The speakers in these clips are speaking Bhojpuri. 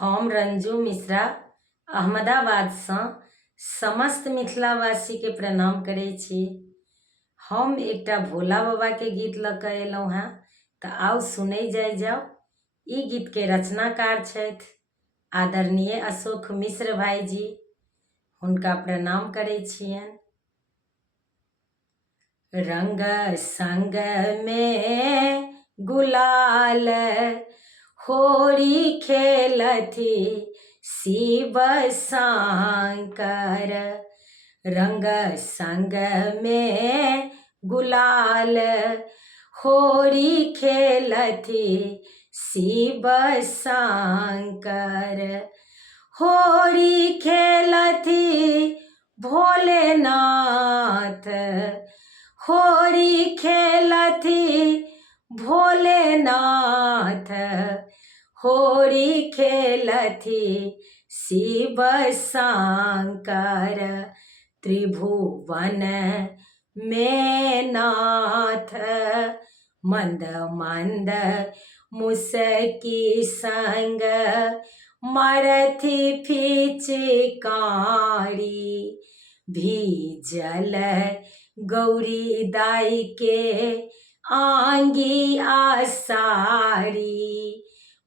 हम रंजू मिश्रा अहमदाबादसँ समस्त मिथिलावासीके प्रणाम करै छी। हम एकटा भोला बाबाके गीत लऽ कऽ अयलहुँ हेँ, तऽ आउ सुनै जाउ। ई गीतके रचनाकार छथि आदरणीय अशोक मिश्र भाईजी। हुनका प्रणाम करै छियनि। रंग संग में गुलाल होरी खेलथि शिव शंकर। रंग संग में गुलाल होरी खेलथि शिव शंकर। होरी खेलथि भोलेनाथ, होरी खेलथि भोलेनाथ, होरी खेलथि शिव शंकर। त्रिभुवन में नाथ मंद मंद मुसकी संग मारथि फिचकारी। भीजल गौरी दाई के आंगी आसारी।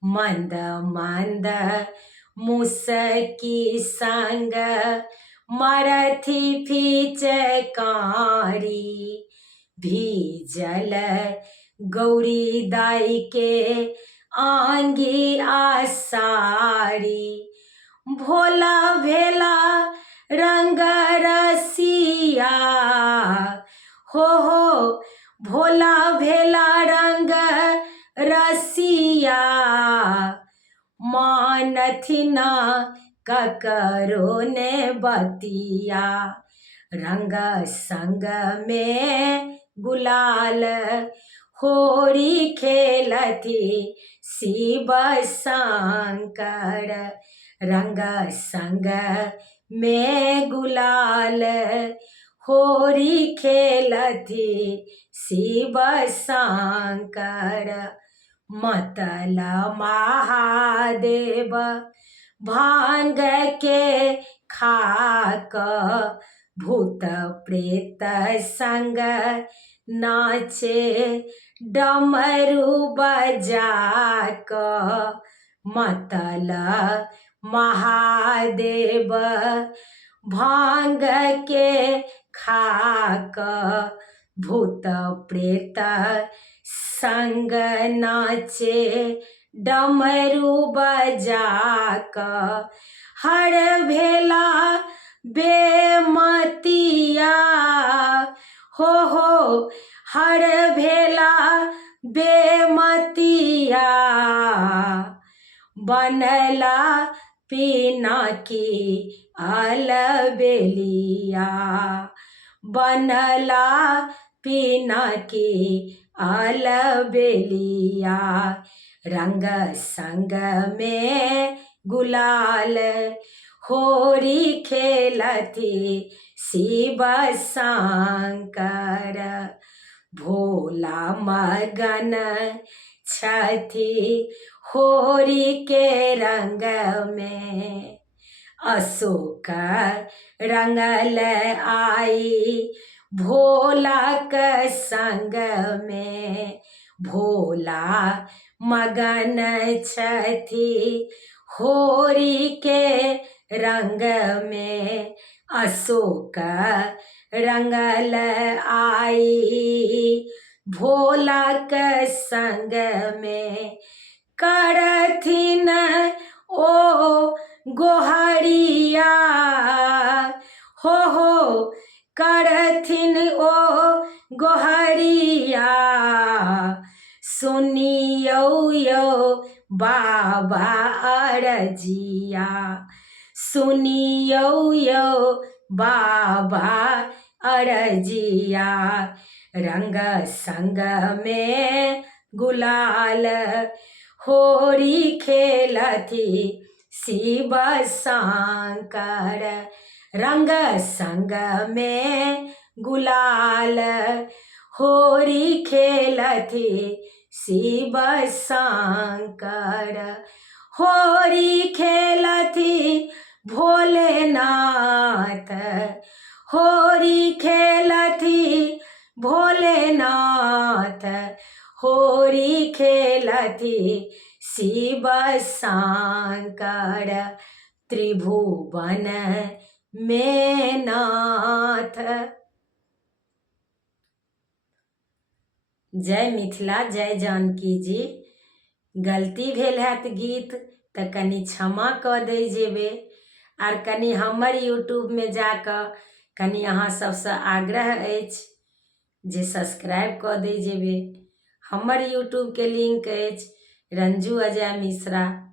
मंद मंद मुसकी संग मारथि फिचकारी। भीजल गौरी दाई के आंगी आसारी। भोला भेला रंग रसिया, हो भोला भेला रंग रसिया। मानथिन ककरो ने बतिया। रंग संग में गुलाल होरी खेलथि शिव शंकर। रंग संग में गुलाल होरी खेलथि शिव शंकर। मतल महादेव भांग के खाक, भूत प्रेत संग नाचे डमरू बजाक। मतल महादेव भांग के खाक, भूत प्रेत संग नाचे डमरू बजाक। हर भेला बेमतिया, हो हर भेला बेमतिया। बनला पिनाकी अलबेलिया, बनला पिनाकी अलबेलिया। रंग संग में गुलाल होरी खेलथि शिव शंकर। भोला मगन छथि होरी के रंग में। अशोक रंगल आई भोला के संग में। भोला मगन छथि होरी के रंग में। अशोक रंगल आई भोला के संग में। करथिन ओ गोहरिया, हो करथिन ओ गोहरिया। सुनियौ यौ बाबा अरजिया, सुनियौ यौ बाबा अरजिया। रंग संग में गुलाल होरी खेलथि शिव शंकर। रंग संग में गुलाल होरी खेलथि शिव शंकर। होरी खेलथी भोलेनाथ, होरी खेलथी भोलेनाथ, होरी खेलथी शिव शंकर त्रिभुवन में नाथ। जय मिथिला, जय जानकी जी। गलती भेल हैत गीत तऽ कनि क्षमा कऽ दै जेबै, आर कनि हमर यूट्यूबमे जा कऽ कनि अहाँ सबसँ आग्रह अछि जे सब्सक्राइब कऽ दै जेबै। हमर यूट्यूबके लिंक अछि रंजू अजय मिश्रा।